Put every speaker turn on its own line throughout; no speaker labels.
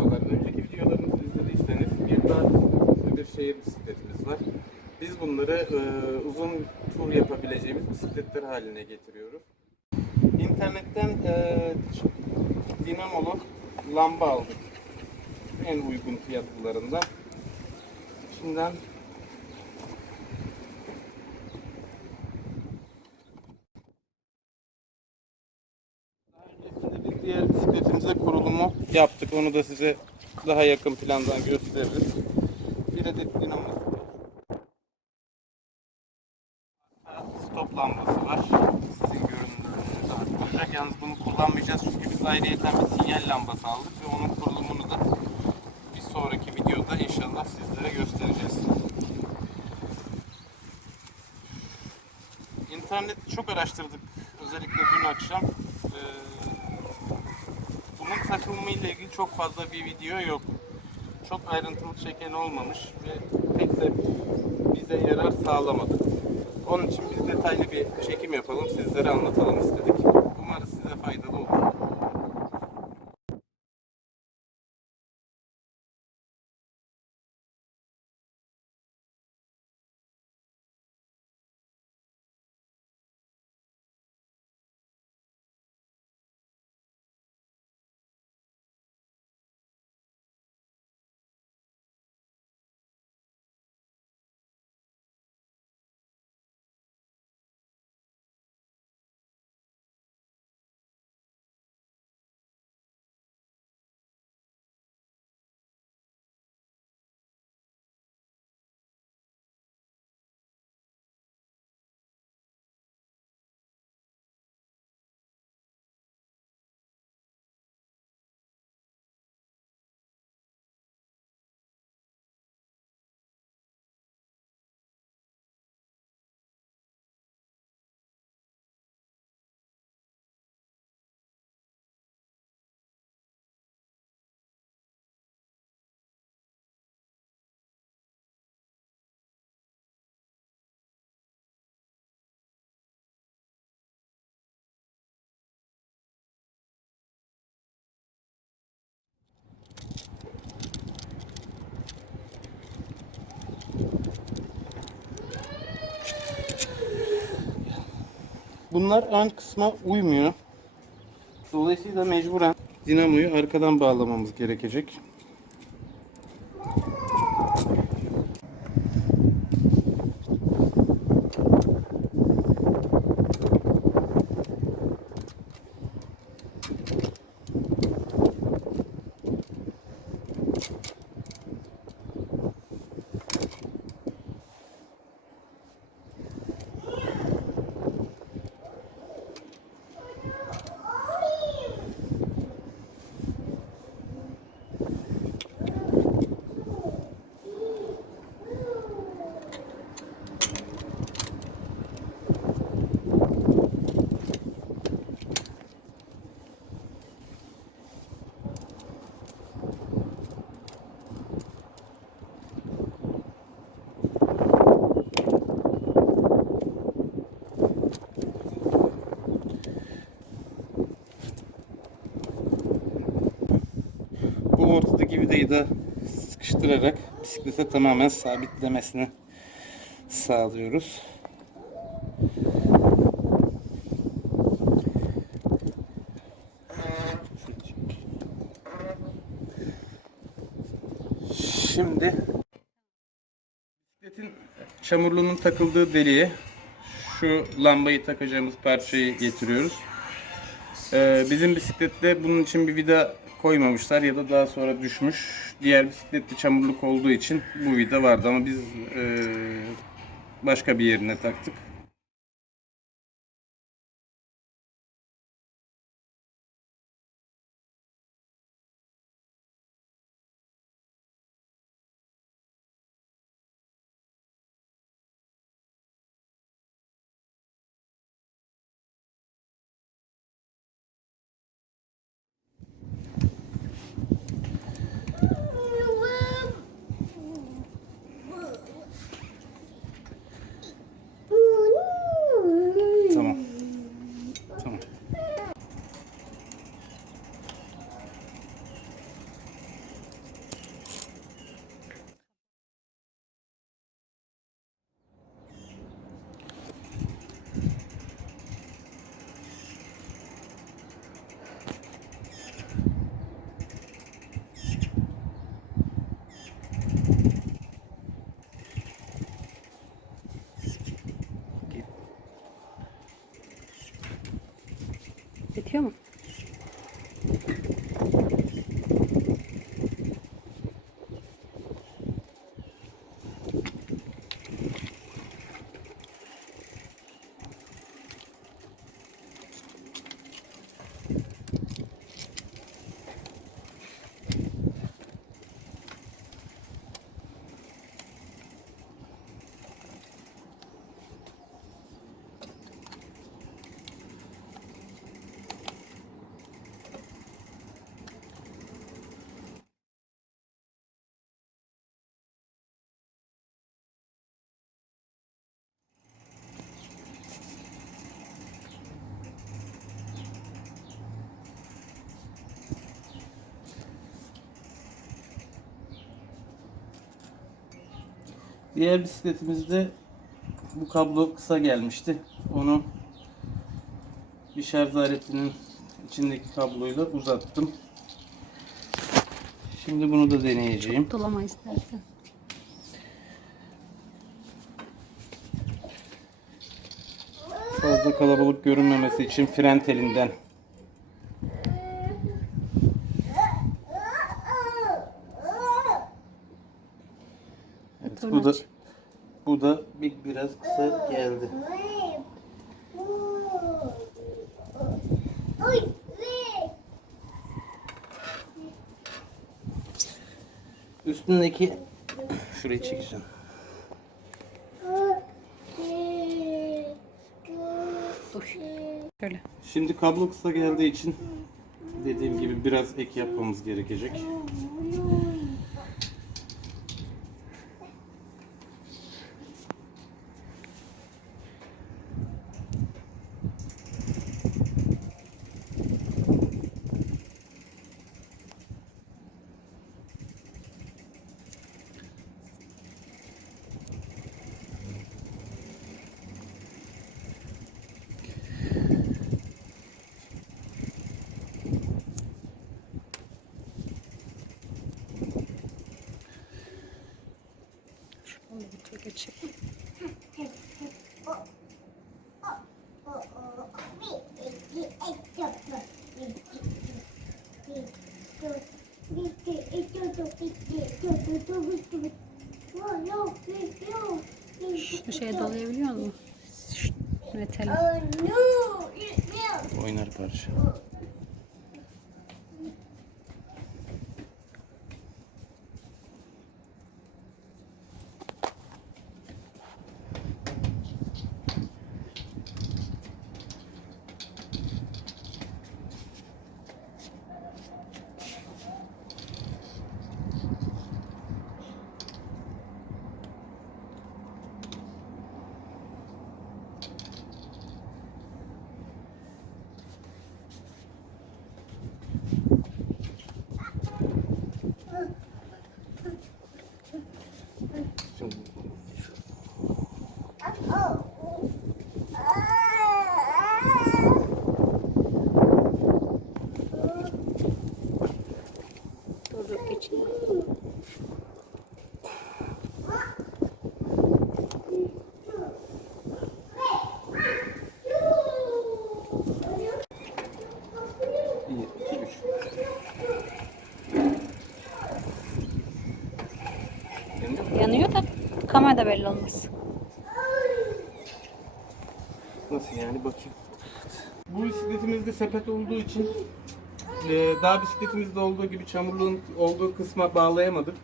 Merhabalar. Önceki videolarımızı izlediyseniz bir ve bir şehir bisikletimiz var. Biz bunları e, uzun tur yapabileceğimiz bisikletler haline getiriyoruz. İnternetten e, dinamolu lamba aldık. En uygun fiyatlılarından. Şimdiden Daha öncesinde bisikletimize kurulumu yaptık. Onu da size daha yakın plandan gösteririz. Bir adet dinamomuz var. Stop lambası var. Sizin görünümünüzü arttıracak. Yalnız bunu kullanmayacağız çünkü biz ayrıyeten bir sinyal lambası aldık ve onun kurulumunu da bir sonraki videoda inşallah sizlere göstereceğiz. İnterneti çok araştırdık. Özellikle dün akşam. Takımı ile ilgili çok fazla bir video yok. Çok ayrıntılı çeken olmamış ve pek de bize yarar sağlamadı. Onun için biz detaylı bir çekim yapalım, sizlere anlatalım istedik. Umarız size faydalı olur. Bunlar ön kısma uymuyor. Dolayısıyla mecburen dinamoyu arkadan bağlamamız gerekecek. Bu ortadaki vidayı da sıkıştırarak bisiklete tamamen sabitlemesini sağlıyoruz. Şimdi bisikletin çamurluğunun takıldığı deliğe şu lambayı takacağımız parçayı getiriyoruz. Ee, bizim bisiklette bunun için bir vida koymamışlar ya da daha sonra düşmüş. Diğer bisiklette çamurluk olduğu için bu vida vardı ama biz e, başka bir yerine taktık.
Thank you.
Diğer bisikletimizde bu kablo kısa gelmişti. Onu bir şarj aletinin içindeki kabloyla uzattım. Şimdi bunu da deneyeceğim.
Dolama istersen.
Fazla kalabalık görünmemesi için fren telinden Evet, bu da bu da bir biraz kısa geldi. Üstündeki şurayı çekeceğim.
Dur. Şöyle.
Şimdi kablo kısa geldiği için dediğim gibi biraz ek yapmamız gerekecek.
Tur geçeyim. Şu şeye dolayabiliyor musun? Şu metali.
Oynar parça. 1073. Yanıyor
da kamerada belli olmaz.
Nasıl yani bakayım. Bu bisikletimizde sepet olduğu için e, daha bisikletimizde olduğu gibi çamurluğun olduğu kısma bağlayamadık.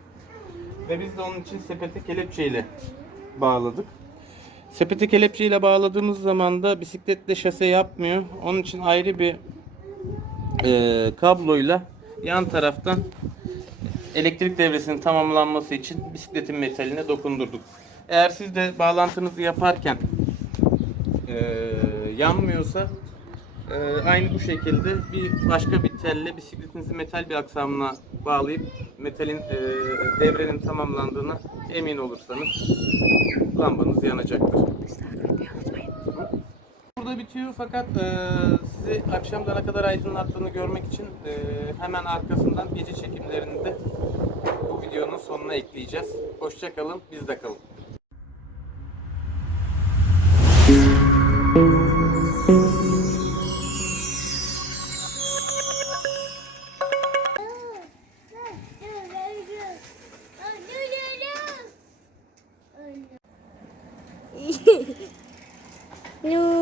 Ve biz de onun için sepete kelepçeyle bağladık. Sepeti kelepçeyle bağladığımız zaman da bisikletle şase yapmıyor. Onun için ayrı bir e, kabloyla yan taraftan elektrik devresinin tamamlanması için bisikletin metaline dokundurduk. Eğer siz de bağlantınızı yaparken e, yanmıyorsa e, aynı bu şekilde bir başka bir telle bisikletinizi metal bir aksamına bağlayıp metalin e, devrenin tamamlandığına emin olursanız lambanız yanacaktır burada bitiyor fakat e, sizi akşamlara kadar aydınlattığını görmek için e, hemen arkasından gece çekimlerini de bu videonun sonuna ekleyeceğiz. Hoşçakalın, bizde kalın. No.